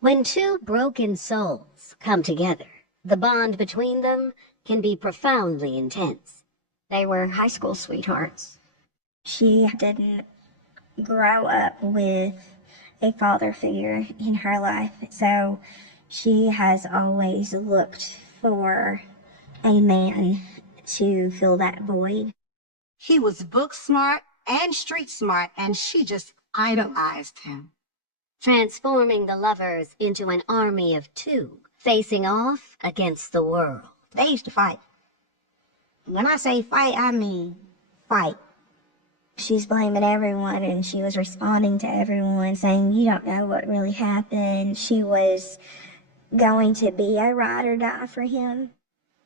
When two broken souls come together, the bond between them can be profoundly intense. They were high school sweethearts. She didn't grow up with a father figure in her life, so she has always looked for a man to fill that void. He was book smart and street smart, and she just idolized him. Transforming the lovers into an army of two, facing off against the world. They used to fight. When I say fight, I mean fight. She's blaming everyone, and she was responding to everyone, saying, you don't know what really happened. She was going to be a ride or die for him.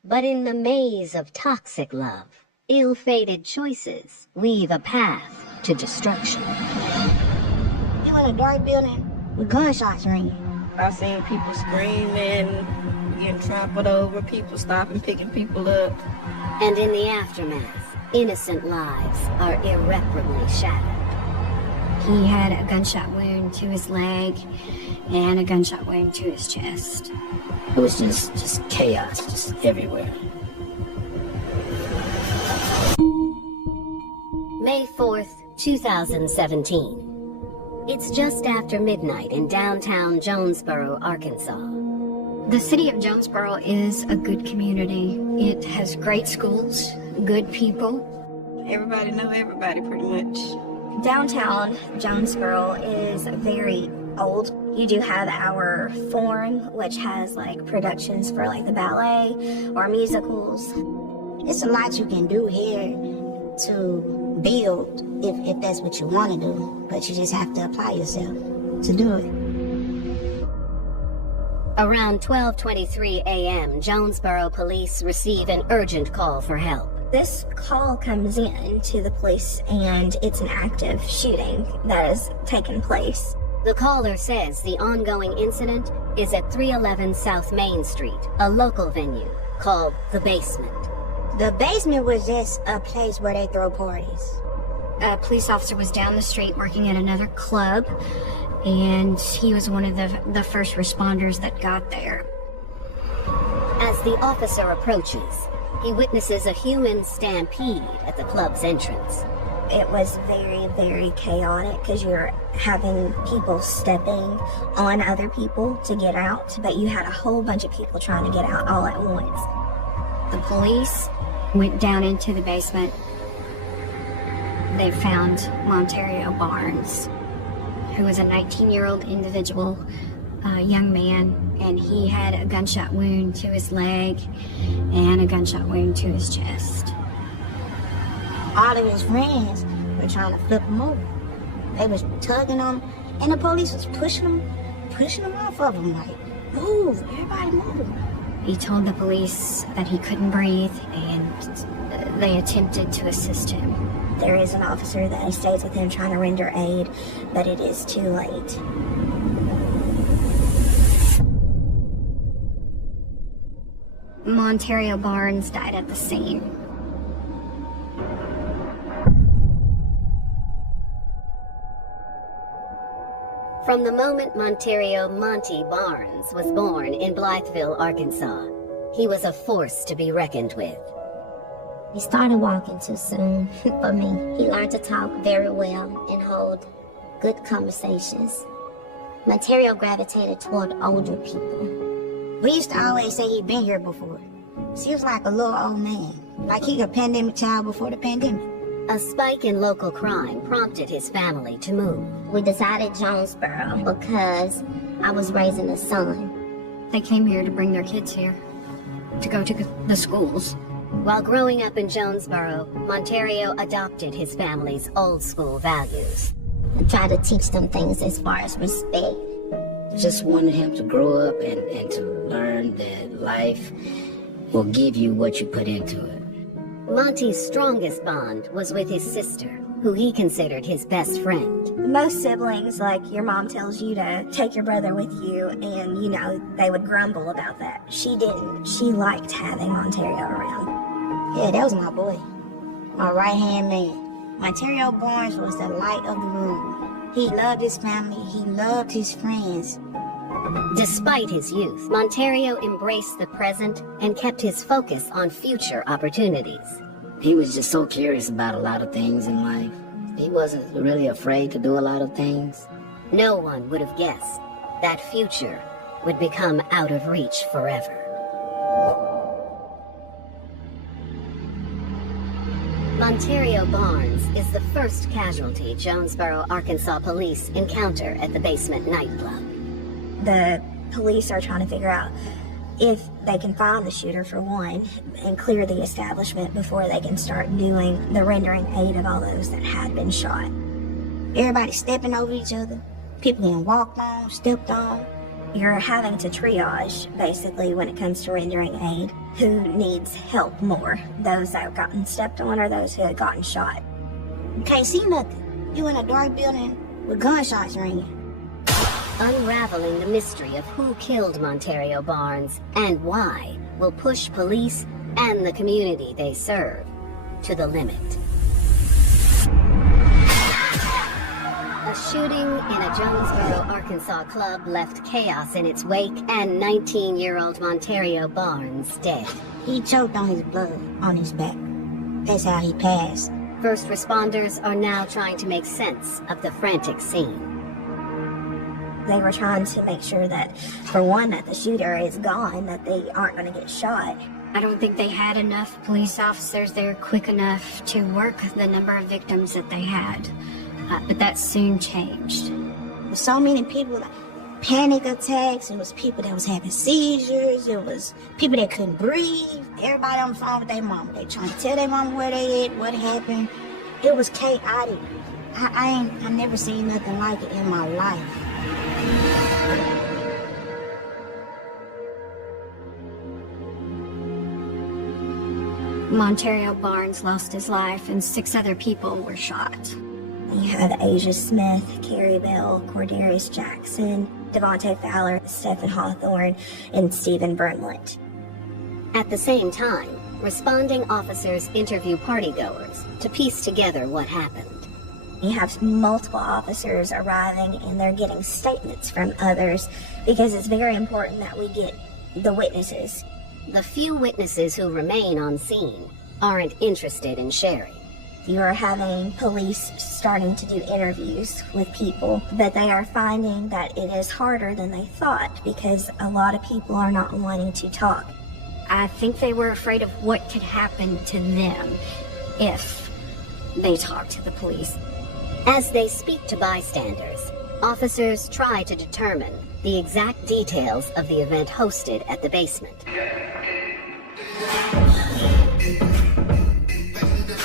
But in the maze of toxic love, ill-fated choices weave a path to destruction. You in a dark building with gunshots ringing. I've seen people screaming, getting trampled over, people stopping, picking people up. And in the aftermath, innocent lives are irreparably shattered. He had a gunshot wound to his leg and a gunshot wound to his chest. It was just chaos, just everywhere. May 4th, 2017. It's just after midnight in downtown Jonesboro, Arkansas. The city of Jonesboro is a good community. It has great schools, good people. Everybody know everybody pretty much. Downtown Jonesboro is very old. You do have our Forum, which has like productions for like the ballet or musicals. It's a lot you can do here to build if that's what you want to do, but you just have to apply yourself to do it. Around 12:23 a.m., Jonesboro police receive an urgent call for help. This call comes in to the police, and it's an active shooting that has taken place. The caller says the ongoing incident is at 311 South Main Street, a local venue called The Basement. The Basement was just a place where they throw parties. A police officer was down the street working at another club, and he was one of the first responders that got there. As the officer approaches, he witnesses a human stampede at the club's entrance. It was very, very chaotic because you're having people stepping on other people to get out, but you had a whole bunch of people trying to get out all at once. The police went down into the basement. They found Montario Barnes, who was a 19-year-old individual, young man, and he had a gunshot wound to his leg and a gunshot wound to his chest. All of his friends were trying to flip him over. They was tugging on him, and the police was pushing him off of him, like, move, everybody move. He told the police that he couldn't breathe, and they attempted to assist him. There is an officer that stays with him trying to render aid, but it is too late. Montario Barnes died at the scene. From the moment Montario Monty Barnes was born in Blytheville, Arkansas, he was a force to be reckoned with. He started walking too soon for me. He learned to talk very well and hold good conversations. Montario gravitated toward older people. We used to always say he'd been here before. He was like a little old man, like he a pandemic child before the pandemic. A spike in local crime prompted his family to move. We decided Jonesboro because I was raising a son. They came here to bring their kids here, to go to the schools. While growing up in Jonesboro, Montario adopted his family's old-school values. I tried to teach them things as far as respect. Just wanted him to grow up and to learn that life will give you what you put into it. Monty's strongest bond was with his sister, who he considered his best friend. Most siblings, like your mom tells you to take your brother with you, and, you know, they would grumble about that. She didn't. She liked having Montario around. Yeah, that was my boy, my right-hand man. Montario Barnes was the light of the room. He loved his family, he loved his friends, Despite his youth, Monterio embraced the present and kept his focus on future opportunities. He was just so curious about a lot of things in life. He wasn't really afraid to do a lot of things. No one would have guessed that future would become out of reach forever. Monterio Barnes is the first casualty Jonesboro, Arkansas police encounter at the Basement nightclub. The police are trying to figure out if they can find the shooter, for one, and clear the establishment before they can start doing the rendering aid of all those that had been shot. Everybody stepping over each other. People getting walked on, stepped on. You're having to triage, basically, when it comes to rendering aid, who needs help more, those that have gotten stepped on or those who had gotten shot. You can't see nothing. You in a dark building with gunshots ringing. Unraveling the mystery of who killed Monterio Barnes and why will push police and the community they serve to the limit. A shooting in a Jonesboro, Arkansas club left chaos in its wake and 19-year-old Monterio Barnes dead. He choked on his blood on his back. That's how he passed. First responders are now trying to make sense of the frantic scene. They were trying to make sure that, for one, that the shooter is gone, that they aren't going to get shot. I don't think they had enough police officers there quick enough to work the number of victims that they had. But that soon changed. With so many people, like panic attacks, it was people that was having seizures, it was people that couldn't breathe, everybody on the phone with their mama. They trying to tell their mama where they at, what happened. It was chaotic. I never seen nothing like it in my life. Monterio Barnes lost his life and 6 other people were shot. You had Asia Smith, Carrie Bell, Cordarius Jackson, Devontae Fowler, Stephen Hawthorne, and Stephen Burnlett. At the same time, responding officers interview partygoers to piece together what happened. You have multiple officers arriving and they're getting statements from others because it's very important that we get the witnesses. The few witnesses who remain on scene aren't interested in sharing. You're having police starting to do interviews with people, but they are finding that it is harder than they thought because a lot of people are not wanting to talk. I think they were afraid of what could happen to them if they talked to the police. As they speak to bystanders, officers try to determine the exact details of the event hosted at the basement.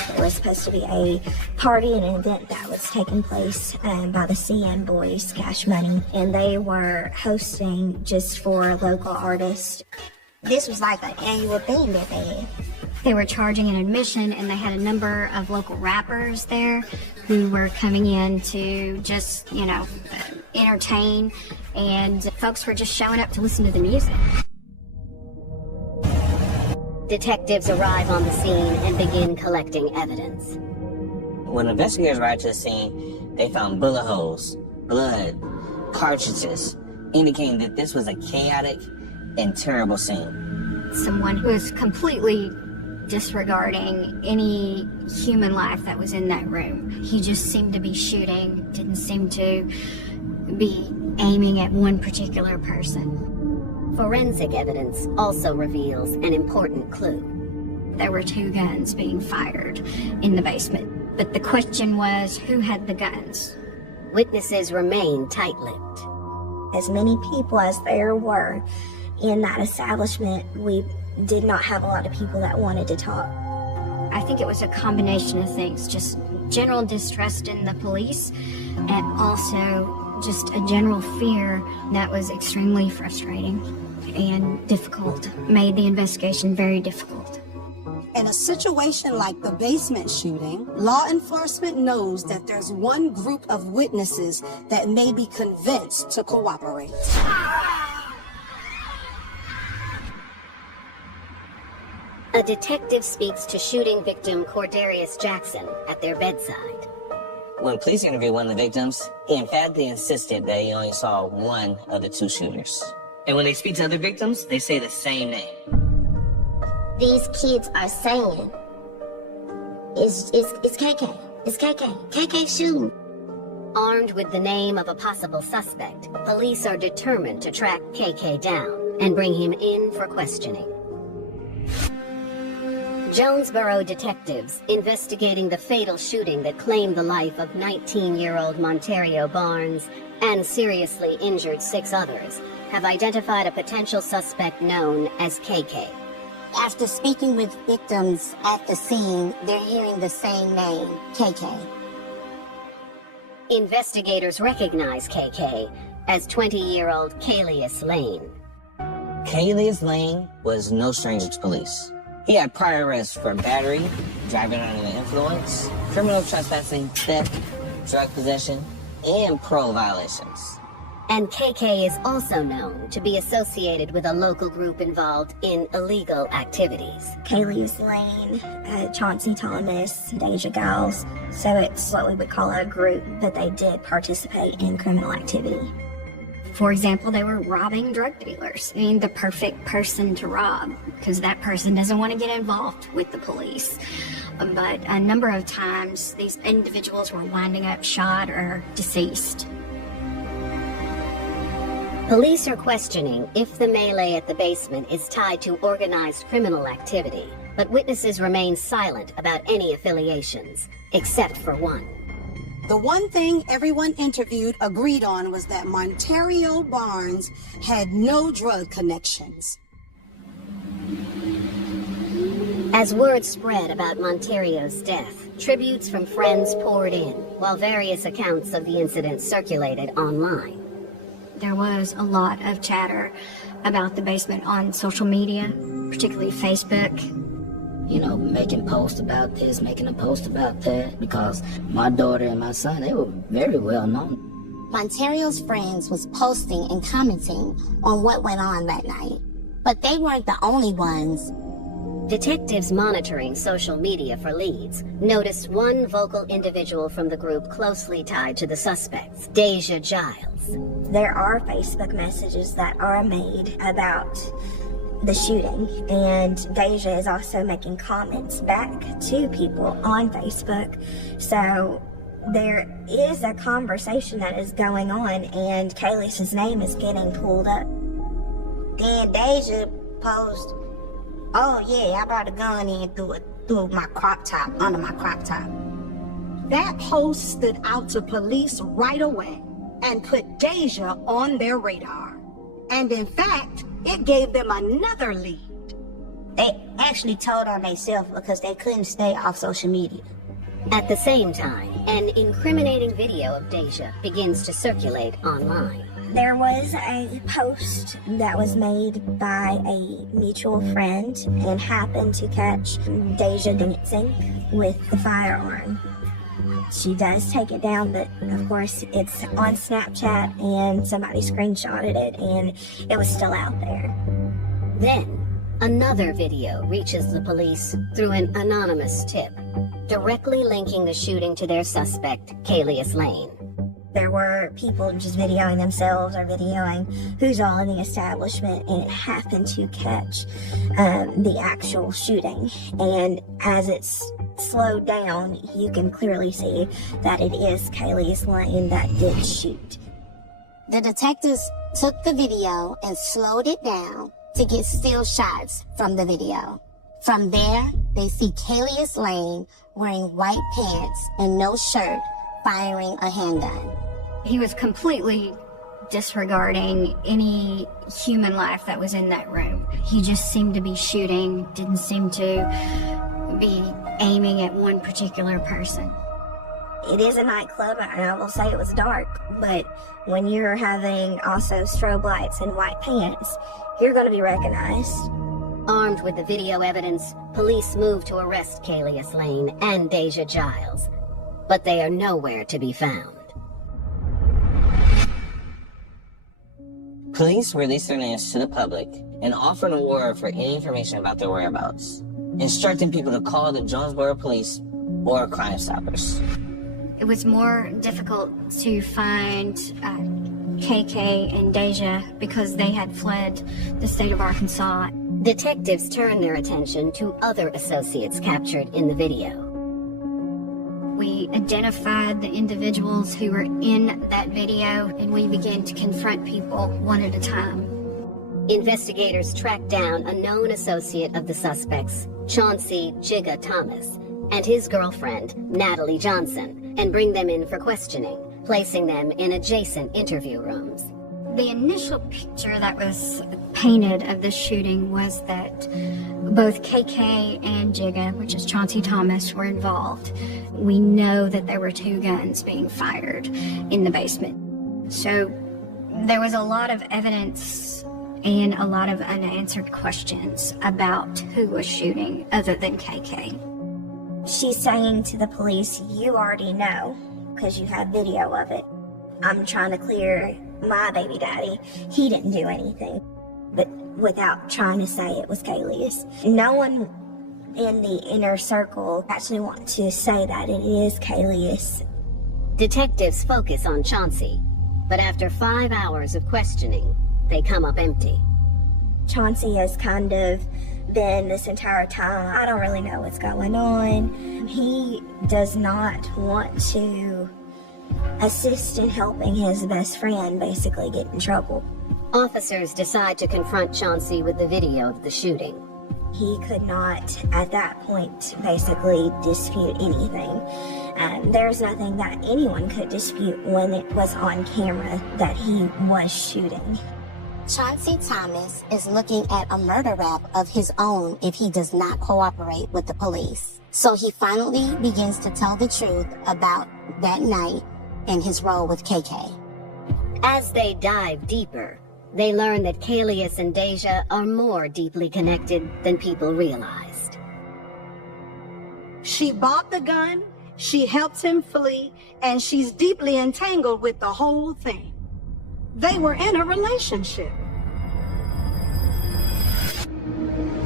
It was supposed to be a party and an event that was taking place by the CM Boys Cash Money, and they were hosting just for local artists. This was like an annual thing that they had. They were charging an admission and they had a number of local rappers there who were coming in to just, entertain, and folks were just showing up to listen to the music. Detectives arrive on the scene and begin collecting evidence. When investigators arrived to the scene, they found bullet holes, blood, cartridges, indicating that this was a chaotic and terrible scene. Someone who was completely disregarding any human life that was in that room. He just seemed to be shooting, didn't seem to be aiming at one particular person. Forensic evidence also reveals an important clue. There were 2 guns being fired in the basement, but the question was, who had the guns? Witnesses remain tight-lipped. As many people as there were in that establishment, we did not have a lot of people that wanted to talk. I think it was a combination of things, just general distrust in the police and also just a general fear that was extremely frustrating and difficult, made the investigation very difficult. In a situation like the basement shooting, law enforcement knows that there's one group of witnesses that may be convinced to cooperate. A detective speaks to shooting victim Cordarius Jackson at their bedside. When police interviewed one of the victims, he emphatically insisted that he only saw one of the two shooters. And when they speak to other victims, they say the same name. These kids are saying, it's KK. It's KK. KK shooting. Armed with the name of a possible suspect, police are determined to track KK down and bring him in for questioning. Jonesboro detectives investigating the fatal shooting that claimed the life of 19-year-old Montario Barnes and seriously injured 6 others have identified a potential suspect known as KK. After speaking with victims at the scene, they're hearing the same name, KK. Investigators recognize KK as 20-year-old Calius Lane. Calius Lane was no stranger to police. He had prior arrests for battery, driving under the influence, criminal trespassing, theft, drug possession, and parole violations. And KK is also known to be associated with a local group involved in illegal activities. Calius Lane, Chauncey Thomas, Deja Giles. So it's what we would call a group, but they did participate in criminal activity. For example, they were robbing drug dealers. I mean, the perfect person to rob, because that person doesn't want to get involved with the police. But a number of times, these individuals were winding up shot or deceased. Police are questioning if the melee at the basement is tied to organized criminal activity, but witnesses remain silent about any affiliations, except for one. The one thing everyone interviewed agreed on was that Montario Barnes had no drug connections. As word spread about Montario's death, tributes from friends poured in, while various accounts of the incident circulated online. There was a lot of chatter about the basement on social media, particularly Facebook. You know, making posts about this, making a post about that, because my daughter and my son, they were very well known. Montario's friends was posting and commenting on what went on that night, but they weren't the only ones. Detectives monitoring social media for leads noticed one vocal individual from the group closely tied to the suspects, Deja Giles. There are Facebook messages that are made about the shooting, and Deja is also making comments back to people on Facebook. So there is a conversation that is going on, and Calius's name is getting pulled up. Then Deja posed, "Oh yeah, I brought a gun in through my crop top, under my crop top." That post stood out to police right away and put Deja on their radar. And in fact, it gave them another lead. They actually told on themselves because they couldn't stay off social media. At the same time, an incriminating video of Deja begins to circulate online. There was a post that was made by a mutual friend and happened to catch Deja dancing with the firearm. She does take it down, but of course it's on Snapchat and somebody screenshotted it and it was still out there. Then, another video reaches the police through an anonymous tip, directly linking the shooting to their suspect, Calius Lane. There were people just videoing themselves or videoing who's all in the establishment, and it happened to catch the actual shooting. And as it's slowed down, you can clearly see that it is Calius Lane that did shoot. The detectives took the video and slowed it down to get still shots from the video. From there, they see Calius Lane wearing white pants and no shirt, firing a handgun. He was completely disregarding any human life that was in that room. He just seemed to be shooting, didn't seem to be aiming at one particular person. It is a nightclub, and I will say it was dark, but when you're having also strobe lights and white pants, you're going to be recognized. Armed with the video evidence, police move to arrest Calius Lane and Deja Giles, but they are nowhere to be found. Police released their names to the public and offered a reward for any information about their whereabouts, instructing people to call the Jonesboro Police or Crime Stoppers. It was more difficult to find KK and Deja because they had fled the state of Arkansas. Detectives turn their attention to other associates captured in the video. We identified the individuals who were in that video, and we began to confront people one at a time. Investigators track down a known associate of the suspects, Chauncey Jigga Thomas, and his girlfriend, Natalie Johnson, and bring them in for questioning, placing them in adjacent interview rooms. The initial picture that was painted of this shooting was that both KK and Jigga, which is Chauncey Thomas, were involved. We know that there were 2 guns being fired in the basement. So there was a lot of evidence and a lot of unanswered questions about who was shooting other than KK. She's saying to the police, you already know, because you have video of it. I'm trying to clear my baby daddy. He didn't do anything. But without trying to say it was Kalius. No one in the inner circle actually wants to say that it is Kalius. Detectives focus on Chauncey, but after 5 hours of questioning, they come up empty. Chauncey has kind of been this entire time, I don't really know what's going on. He does not want to assist in helping his best friend basically get in trouble. Officers decide to confront Chauncey with the video of the shooting. He could not, at that point, basically dispute anything. There's nothing that anyone could dispute when it was on camera that he was shooting. Chauncey Thomas is looking at a murder rap of his own if he does not cooperate with the police. So he finally begins to tell the truth about that night and his role with KK. As they dive deeper, they learn that Kalius and Deja are more deeply connected than people realized. She bought the gun, she helped him flee, and she's deeply entangled with the whole thing. They were in a relationship.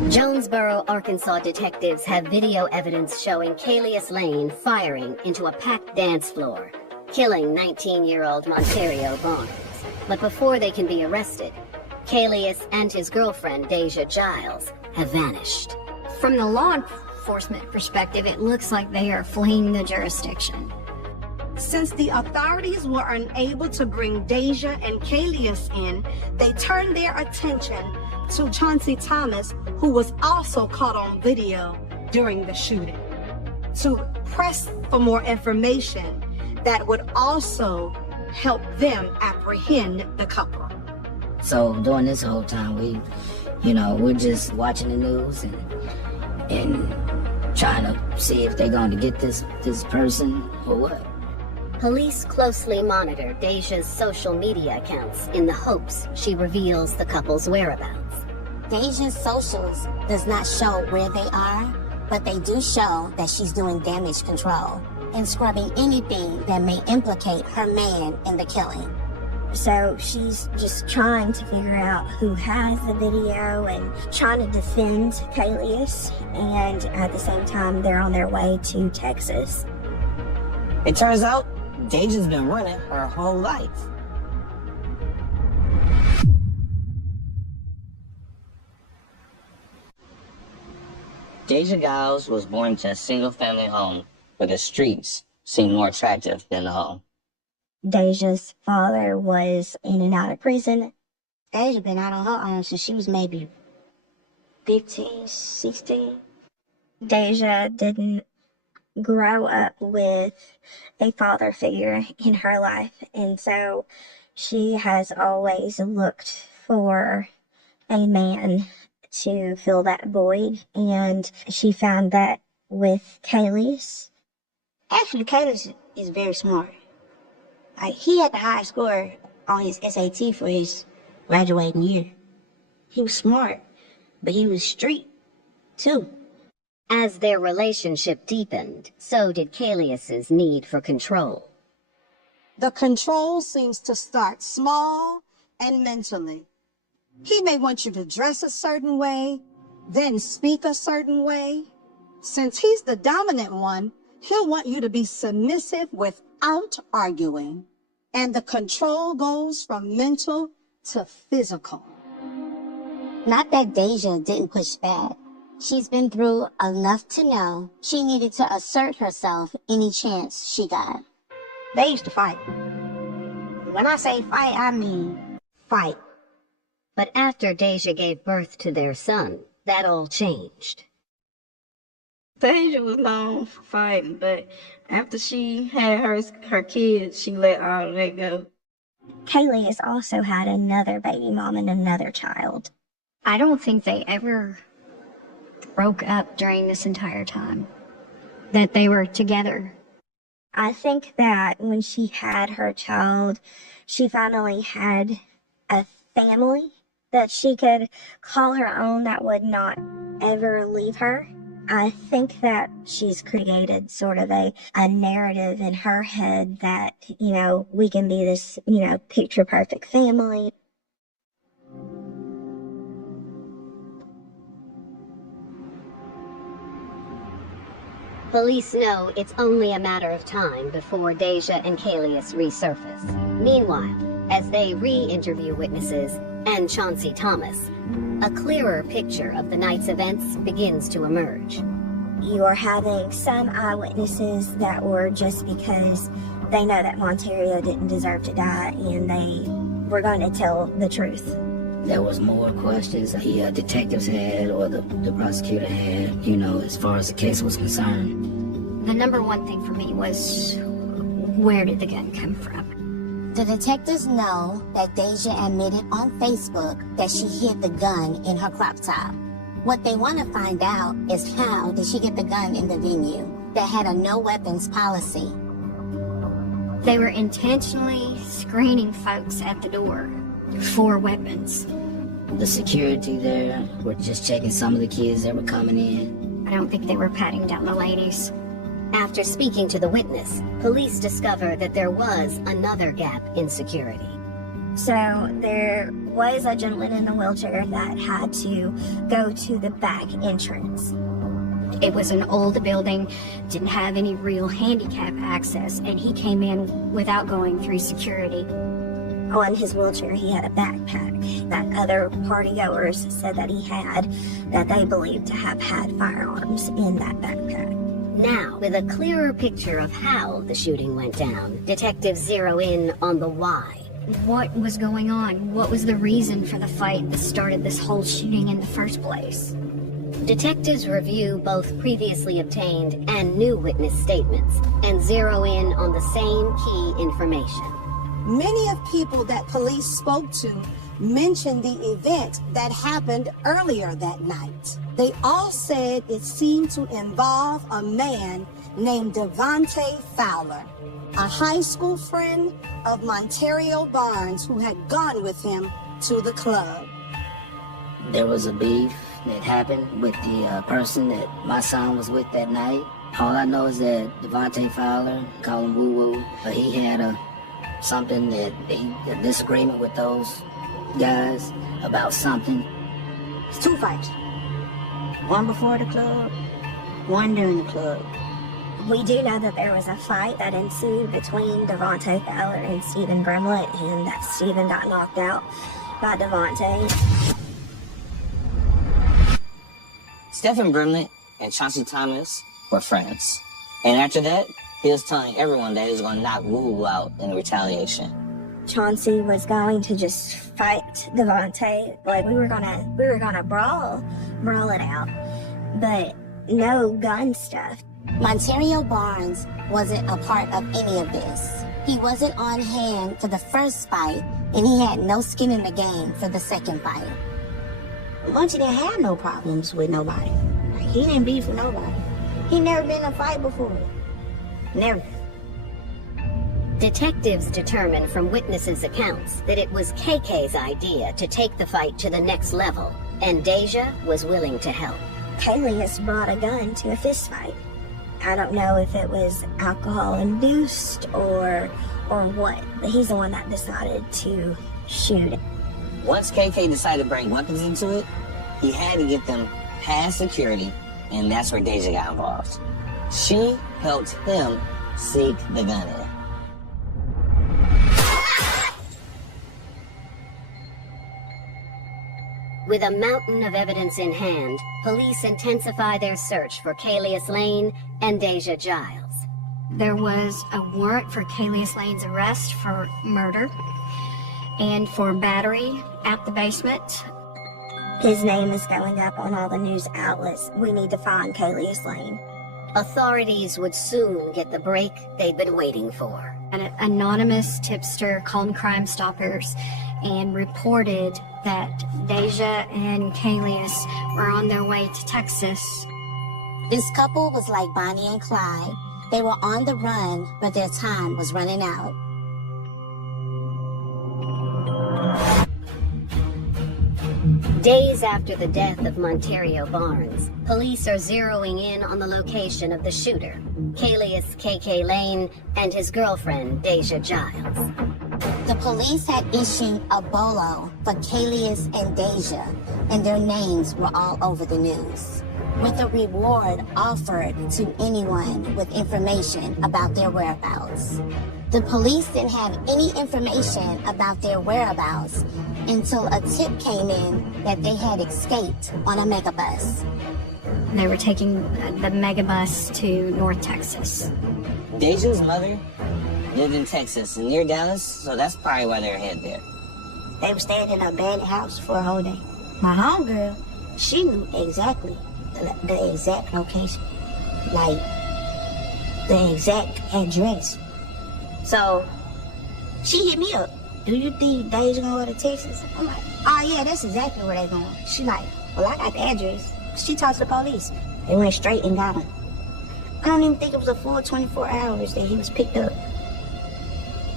Jonesboro, Arkansas detectives have video evidence showing Kalius Lane firing into a packed dance floor, killing 19-year-old Monterio Barnes. But before they can be arrested, Kalius and his girlfriend, Deja Giles, have vanished. From the law enforcement perspective, it looks like they are fleeing the jurisdiction. Since the authorities were unable to bring Deja and Kalius in, they turned their attention to Chauncey Thomas, who was also caught on video during the shooting, to press for more information that would also help them apprehend the couple. So during this whole time, we're just watching the news and trying to see if they're going to get this person or what. Police closely monitor Deja's social media accounts in the hopes she reveals the couple's whereabouts. Deja's socials does not show where they are, but they do show that she's doing damage control and scrubbing anything that may implicate her man in the killing. So she's just trying to figure out who has the video and trying to defend Kalius, and at the same time they're on their way to Texas. It turns out Deja's been running her whole life. Deja Giles was born to a single-family home where the streets seemed more attractive than the home. Deja's father was in and out of prison. Deja been out on her own since she was maybe 15, 16. Deja didn't grow up with a father figure in her life, and so she has always looked for a man to fill that void, and she found that with Kalius. Actually, Kalius is very smart. Like, he had the highest score on his SAT for his graduating year. He was smart, but he was street, too. As their relationship deepened, so did Kalius's need for control. The control seems to start small and mentally. He may want you to dress a certain way, then speak a certain way. Since he's the dominant one, He'll want you to be submissive without arguing. And the control goes from mental to physical. Not that Deja didn't push back. She's been through enough to know she needed to assert herself any chance she got. They used to fight. When I say fight, I mean fight. But after Deja gave birth to their son, that all changed. Deja was known for fighting, but after she had her kids, she let all of that go. Kaylee has also had another baby mom and another child. I don't think they ever broke up during this entire time that they were together. I think that when she had her child, she finally had a family that she could call her own that would not ever leave her. I think that she's created sort of a narrative in her head that, you know, we can be this, you know, picture perfect family. Police know it's only a matter of time before Deja and Kalius resurface. Meanwhile, as they re-interview witnesses and Chauncey Thomas, a clearer picture of the night's events begins to emerge. You are having some eyewitnesses that were just because they know that Monterio didn't deserve to die and they were going to tell the truth. There was more questions the detectives had or the prosecutor had, you know, as far as the case was concerned. The number one thing for me was, where did the gun come from? The detectives know that Deja admitted on Facebook that she hid the gun in her crop top. What they want to find out is how did she get the gun in the venue that had a no weapons policy. They were intentionally screening folks at the door for weapons. The security there were just checking some of the kids that were coming in. I don't think they were patting down the ladies. After speaking to the witness, police discover that there was another gap in security. So there was a gentleman in a wheelchair that had to go to the back entrance. It was an old building, didn't have any real handicap access, and he came in without going through security. On his wheelchair, he had a backpack that other partygoers said that he had, that they believed to have had firearms in that backpack. Now, with a clearer picture of how the shooting went down, detectives zero in on the why. What was going on? What was the reason for the fight that started this whole shooting in the first place? Detectives review both previously obtained and new witness statements and zero in on the same key information. Many of people that police spoke to mentioned the event that happened earlier that night. They all said it seemed to involve a man named Devontae Fowler, a high school friend of Monterio Barnes who had gone with him to the club. There was a beef that happened with the person that my son was with that night. All I know is that Devontae Fowler, call him Woo Woo, he had something that a disagreement with those guys about something. It's two fights. One before the club, one during the club. We do know that there was a fight that ensued between Devontae Fowler and Stephen Brimlett, and that Stephen got knocked out by Devontae. Stephen Brimlett and Chauncey Thomas were friends. And after that, he was telling everyone that he was going to knock Woo Woo out in retaliation. Chauncey was going to just fight Devontae. Like, we were gonna brawl it out. But no gun stuff. Monterio Barnes wasn't a part of any of this. He wasn't on hand for the first fight, and he had no skin in the game for the second fight. Monty didn't have no problems with nobody. He didn't beef with nobody. He never been in a fight before. Never. Detectives determined from witnesses' accounts that it was KK's idea to take the fight to the next level, and Deja was willing to help. Kaylee has brought a gun to a fist fight. I don't know if it was alcohol-induced or what, but he's the one that decided to shoot it. Once KK decided to bring weapons into it, he had to get them past security, and that's where Deja got involved. She helped him seek the gunner. With a mountain of evidence in hand, police intensify their search for Calius Lane and Deja Giles. There was a warrant for Calius Lane's arrest for murder and for battery at the basement. His name is going up on all the news outlets. We need to find Calius Lane. Authorities would soon get the break they'd been waiting for. An anonymous tipster called Crime Stoppers and reported that Deja and Calius were on their way to Texas. This couple was like Bonnie and Clyde. They were on the run, but their time was running out. Days after the death of Monterio Barnes, police are zeroing in on the location of the shooter, Calius KK Lane, and his girlfriend, Deja Giles. The police had issued a bolo for Calius and Deja, and their names were all over the news, with a reward offered to anyone with information about their whereabouts. The police didn't have any information about their whereabouts until a tip came in that they had escaped on a megabus. They were taking the megabus to North Texas. Deja's mother lived in Texas and near Dallas, so that's probably why they were headed there. They were staying in a abandoned house for a whole day. My homegirl, she knew exactly the exact location, like the exact address. So she hit me up. Do you think Deja gonna go to Texas? I'm like, oh yeah, that's exactly where they going. She like, well, I got the address. She talked to the police. They went straight and got him. I don't even think it was a full 24 hours that he was picked up.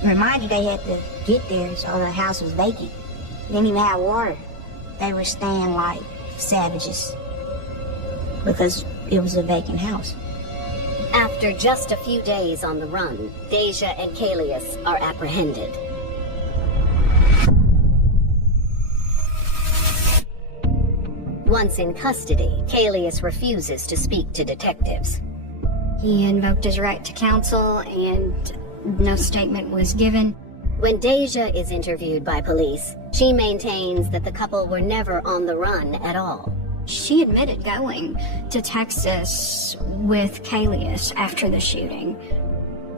Remind you, they had to get there, so the house was vacant. They didn't even have water. They were staying like savages because it was a vacant house. After just a few days on the run, Deja and Calius are apprehended. Once in custody, Calius refuses to speak to detectives. He invoked his right to counsel and no statement was given. When Deja is interviewed by police, she maintains that the couple were never on the run at all. She admitted going to Texas with Calius after the shooting.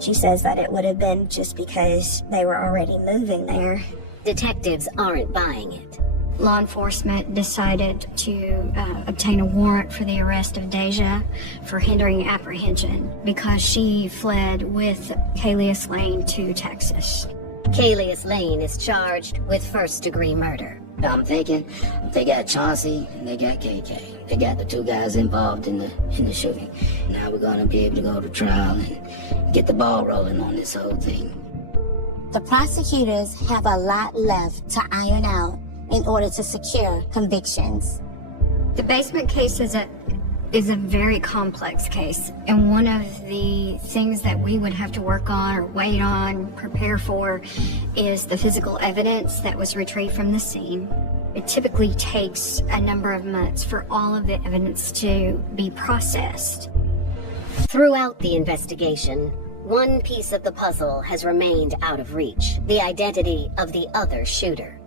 She says that it would have been just because they were already moving there. Detectives aren't buying it. Law enforcement decided to obtain a warrant for the arrest of Deja for hindering apprehension because she fled with Calius Lane to Texas. Calius Lane is charged with first-degree murder. I'm thinking they got Chauncey and they got KK. They got the two guys involved in the shooting. Now we're gonna be able to go to trial and get the ball rolling on this whole thing. The prosecutors have a lot left to iron out in order to secure convictions. The basement case is a very complex case, and one of the things that we would have to work on or wait on, prepare for, is the physical evidence that was retrieved from the scene. It typically takes a number of months for all of the evidence to be processed. Throughout the investigation, one piece of the puzzle has remained out of reach: the identity of the other shooter.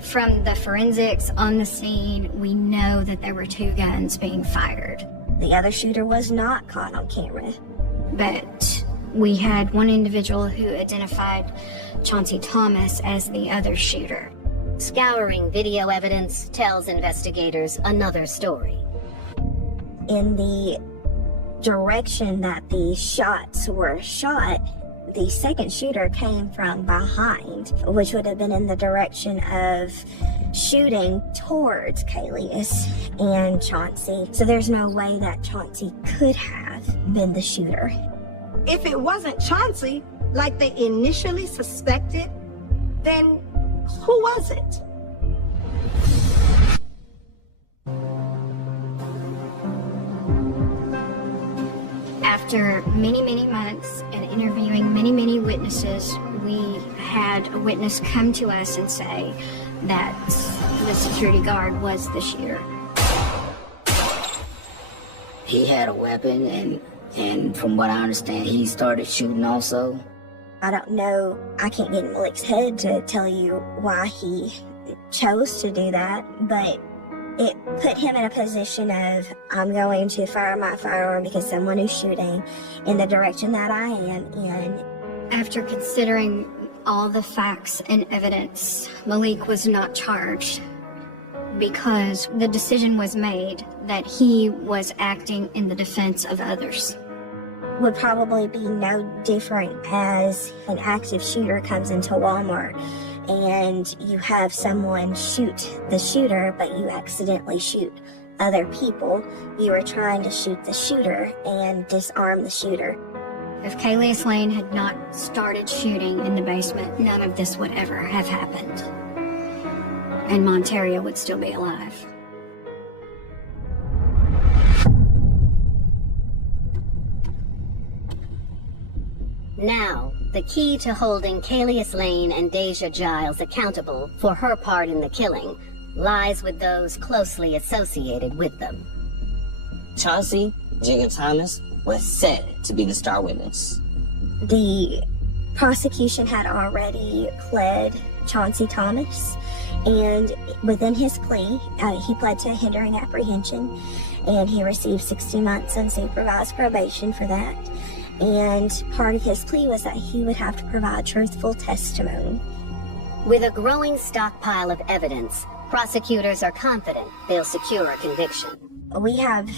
From the forensics on the scene, we know that there were two guns being fired. The other shooter was not caught on camera. But we had one individual who identified Chauncey Thomas as the other shooter. Scouring video evidence tells investigators another story. In the direction that the shots were shot, the second shooter came from behind, which would have been in the direction of shooting towards Calius and Chauncey. So there's no way that Chauncey could have been the shooter. If it wasn't Chauncey, like they initially suspected, then who was it? After many, many months and interviewing many, many witnesses, we had a witness come to us and say that the security guard was the shooter. He had a weapon and And from what I understand, he started shooting also. I don't know. I can't get in Malik's head to tell you why he chose to do that, but it put him in a position of, I'm going to fire my firearm because someone is shooting in the direction that I am in. After considering all the facts and evidence, Malik was not charged because the decision was made that he was acting in the defense of others. Would probably be no different as an active shooter comes into Walmart and you have someone shoot the shooter, but you accidentally shoot other people. You are trying to shoot the shooter and disarm the shooter. If Kalius Lane had not started shooting in the basement, none of this would ever have happened. And Monterio would still be alive. Now, the key to holding Kalius Lane and Deja Giles accountable for her part in the killing lies with those closely associated with them. Chauncey Jigga Thomas was set to be the star witness. The prosecution had already pled Chauncey Thomas, and within his plea, he pled to hindering apprehension, and he received 60 months unsupervised probation for that. And part of his plea was that he would have to provide truthful testimony. With a growing stockpile of evidence, prosecutors are confident they'll secure a conviction. We have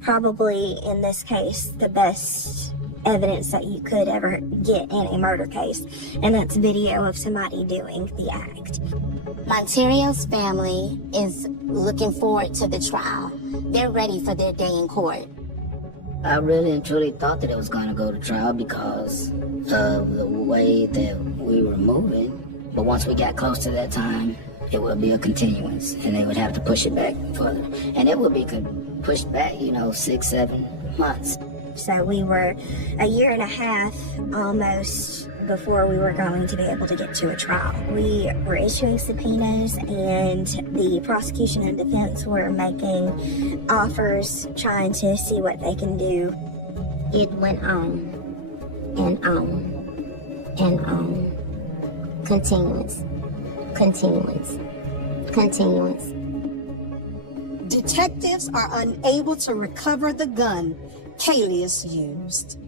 probably, in this case, the best evidence that you could ever get in a murder case, and that's video of somebody doing the act. Monterio's family is looking forward to the trial. They're ready for their day in court. I really and truly thought that it was going to go to trial because of the way that we were moving. But once we got close to that time, it would be a continuance, and they would have to push it back further. And it would be pushed back, 6, 7 months. So we were a year and a half almost before we were going to be able to get to a trial. We were issuing subpoenas, and the prosecution and defense were making offers, trying to see what they can do. It went on and on and on. Continuance. Detectives are unable to recover the gun Kalius used.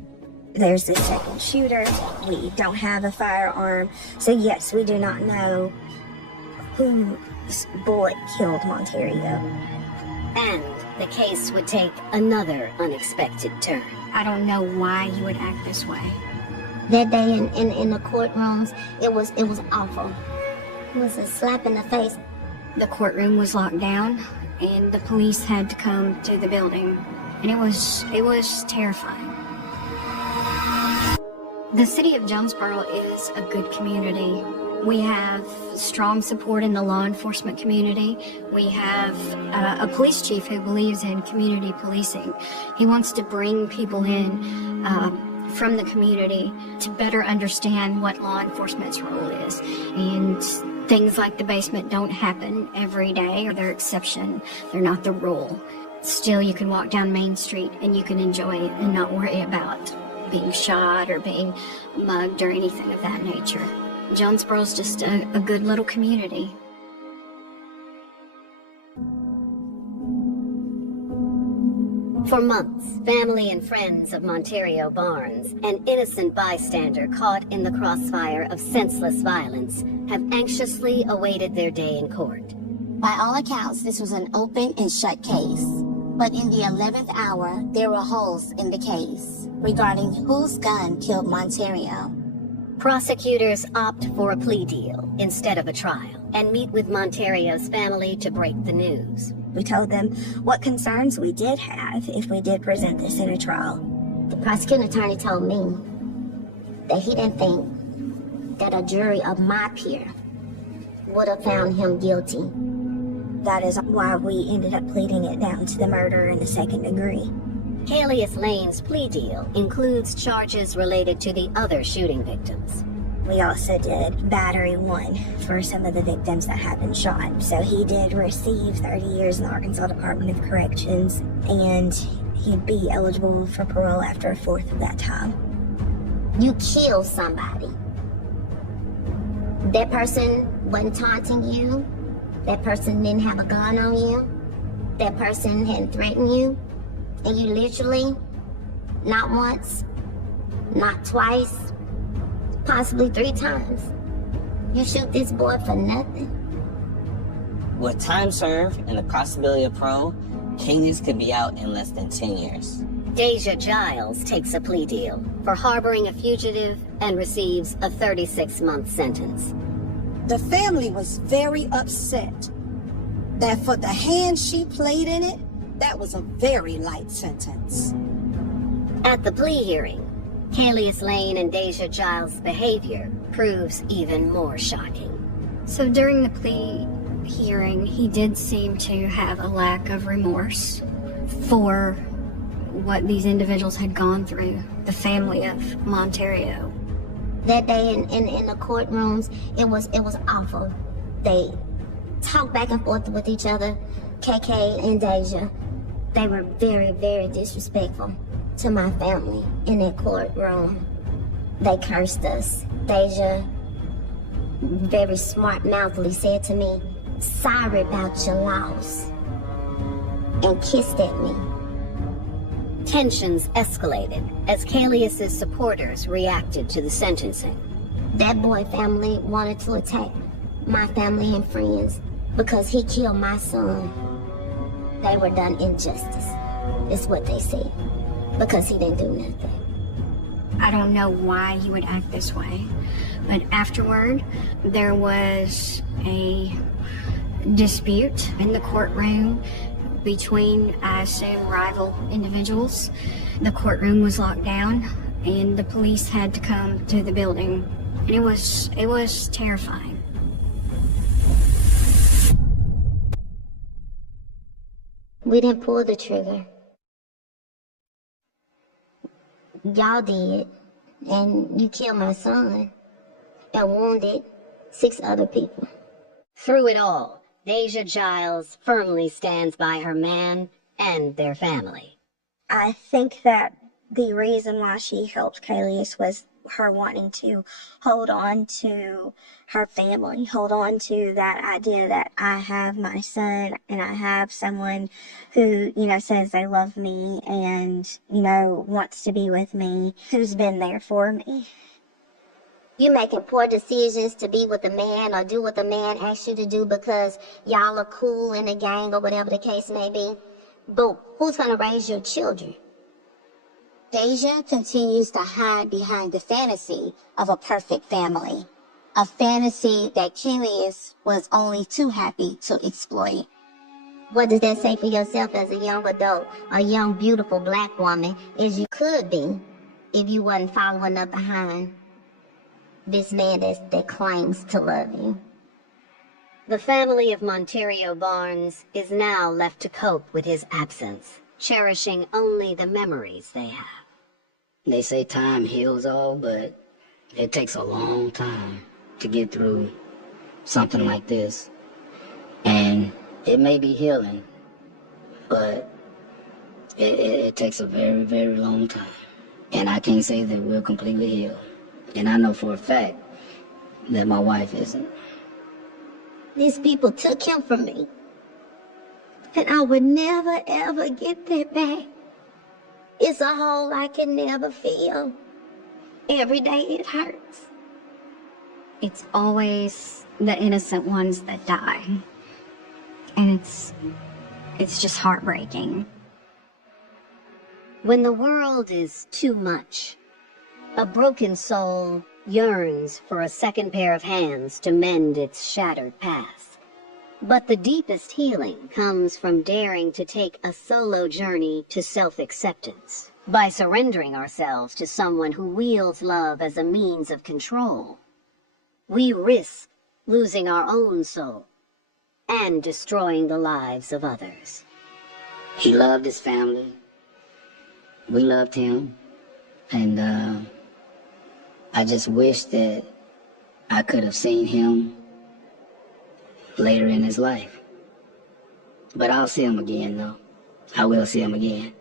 There's the second shooter. We don't have a firearm. So yes, we do not know whose bullet killed Monterio. And the case would take another unexpected turn. I don't know why you would act this way. That day in the courtrooms, it was awful. It was a slap in the face. The courtroom was locked down, and the police had to come to the building, and it was terrifying. The city of Jonesboro is a good community. We have strong support in the law enforcement community. We have a police chief who believes in community policing. He wants to bring people in from the community to better understand what law enforcement's role is. And things like the basement don't happen every day, or they're exception. They're not the rule. Still, you can walk down Main Street and you can enjoy it and not worry about being shot or being mugged or anything of that nature. Jonesboro's just a good little community. For months, family and friends of Monterio Barnes, an innocent bystander caught in the crossfire of senseless violence, have anxiously awaited their day in court. By all accounts, this was an open and shut case. But in the 11th hour, there were holes in the case regarding whose gun killed Monterio. Prosecutors opt for a plea deal instead of a trial and meet with Monterio's family to break the news. We told them what concerns we did have if we did present this in a trial. The prosecuting attorney told me that he didn't think that a jury of my peer would have found him guilty. That is why we ended up pleading it down to the murder in the second degree. Kalius Lane's plea deal includes charges related to the other shooting victims. We also did battery 1 for some of the victims that had been shot. So he did receive 30 years in the Arkansas Department of Corrections, and he'd be eligible for parole after a fourth of that time. You kill somebody. That person wasn't taunting you. That person didn't have a gun on you. That person hadn't threatened you. And you literally, not once, not twice, possibly 3 times, you shoot this boy for nothing. With time served and the possibility of parole, Kalius could be out in less than 10 years. Deja Giles takes a plea deal for harboring a fugitive and receives a 36-month sentence. The family was very upset that for the hand she played in it, that was a very light sentence. At the plea hearing, Kalius Lane and Deja Giles' behavior proves even more shocking. So during the plea hearing, he did seem to have a lack of remorse for what these individuals had gone through, the family of Monterio. That day in the courtrooms, it was awful. They talked back and forth with each other, KK and Deja. They were very, very disrespectful to my family in that courtroom. They cursed us. Deja very smart-mouthly said to me, "Sorry about your loss," and kissed at me. Tensions escalated as Kalius' supporters reacted to the sentencing. That boy family wanted to attack my family and friends because he killed my son. They were done injustice, is what they said, because he didn't do nothing. I don't know why he would act this way, but afterward, there was a dispute in the courtroom between, I assume, rival individuals. The courtroom was locked down and the police had to come to the building. And it was terrifying. We didn't pull the trigger. Y'all did, and you killed my son and wounded 6 other people. Through it all, Deja Giles firmly stands by her man and their family. I think that the reason why she helped Kalius was her wanting to hold on to her family, hold on to that idea that I have my son and I have someone who, says they love me and, wants to be with me, who's been there for me. You making poor decisions to be with a man or do what the man asks you to do because y'all are cool in a gang or whatever the case may be. But who's gonna raise your children? Deja continues to hide behind the fantasy of a perfect family, a fantasy that Kalius was only too happy to exploit. What does that say for yourself as a young adult, a young, beautiful black woman, as you could be if you wasn't following up behind this man that claims to love you? The family of Monterio Barnes is now left to cope with his absence, cherishing only the memories they have. They say time heals all, but it takes a long time to get through something like this. And it may be healing, but it takes a very, very long time. And I can't say that we're completely healed. And I know for a fact that my wife isn't. These people took him from me. And I would never, ever get that back. It's a hole I can never feel. Every day it hurts. It's always the innocent ones that die. And it's just heartbreaking. When the world is too much, a broken soul yearns for a second pair of hands to mend its shattered past. But the deepest healing comes from daring to take a solo journey to self-acceptance. By surrendering ourselves to someone who wields love as a means of control, we risk losing our own soul and destroying the lives of others. He loved his family. We loved him. And I just wish that I could have seen him later in his life. But I'll see him again, though. I will see him again.